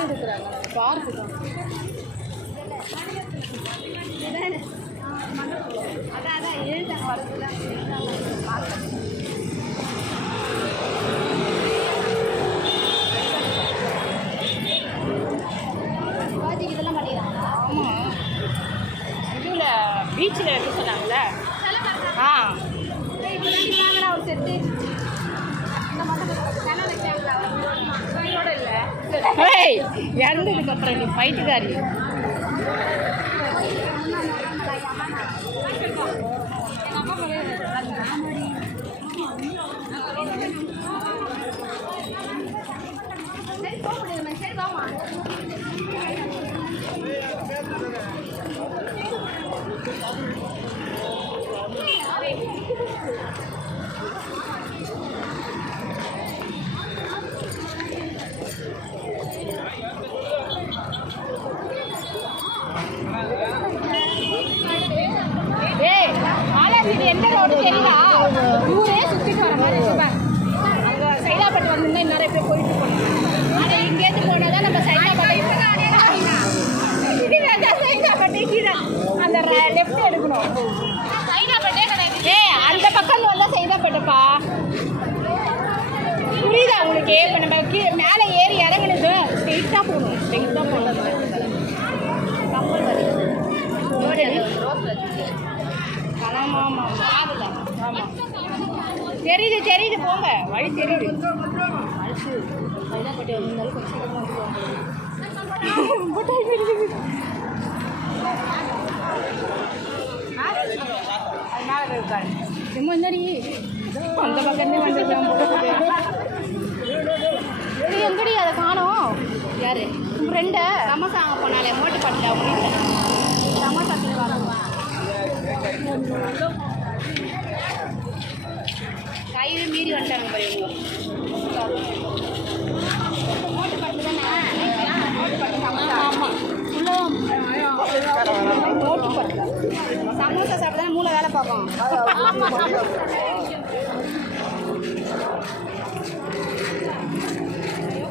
படம் எடுக்கிறாங்க பார்க்கு தான். அதான் எழுதாங்க வரதுதான் இதெல்லாம் பண்ணிடுறாங்க. ஆமாம், இதுல பீச்சில் எடுத்து சொன்னாங்கல்ல. ஆ ஒரு செட்டு இறந்ததுக்கு அப்புறம் நீ ஃபைட்டுக்காரி. இது எந்த ரோடு தெரியுதா? ஊரே சுற்றிட்டு வர மாதிரி இருப்பேன். அங்கே சைதாப்பட்டு வந்திருந்தா இன்னும் நிறைய பேர் போயிட்டு போனோம். ஆனால் இங்கேருந்து போனால் தான் நம்ம சைதாப்பட்டை கீழே அந்த லெஃப்ட் எடுக்கணும். அந்த பக்கம் வந்தால் சைதாப்பட்டுப்பா. புரியுதா உங்களுக்கு? இப்போ நம்ம கீழே மேலே ஏறி இறங்கினது ஸ்ட்ரெயிட்டாக போகணும். ஸ்ட்ரெயிட்டாக போனது கப்பல் ஆமாம் ஆமாம் தெரியுது தெரியுது, போங்க வழி தெரியுது. அரிசி சைதாப்பட்டி வந்திருந்தாலும் கொஞ்சம் அதனால இருக்காரு சும்மா இருந்தாடி அந்த பக்கமே வந்துருக்கான். எங்கடி அதை காணோம்? யாரு ஃப்ரெண்டை சமோசா அங்கே போனாலே மோட்டு பாட்டில் அவங்க வீட்டில் சமோசா கயிறு மீறி வந்துட்டாங்க பாரு இவங்க. மோட்டு பாட்டில் தானே? ஆமாம் மோட்டு பாட்டில் சமோசா சாப்பிட்டு தானே மூளை வேலை பார்க்கும்.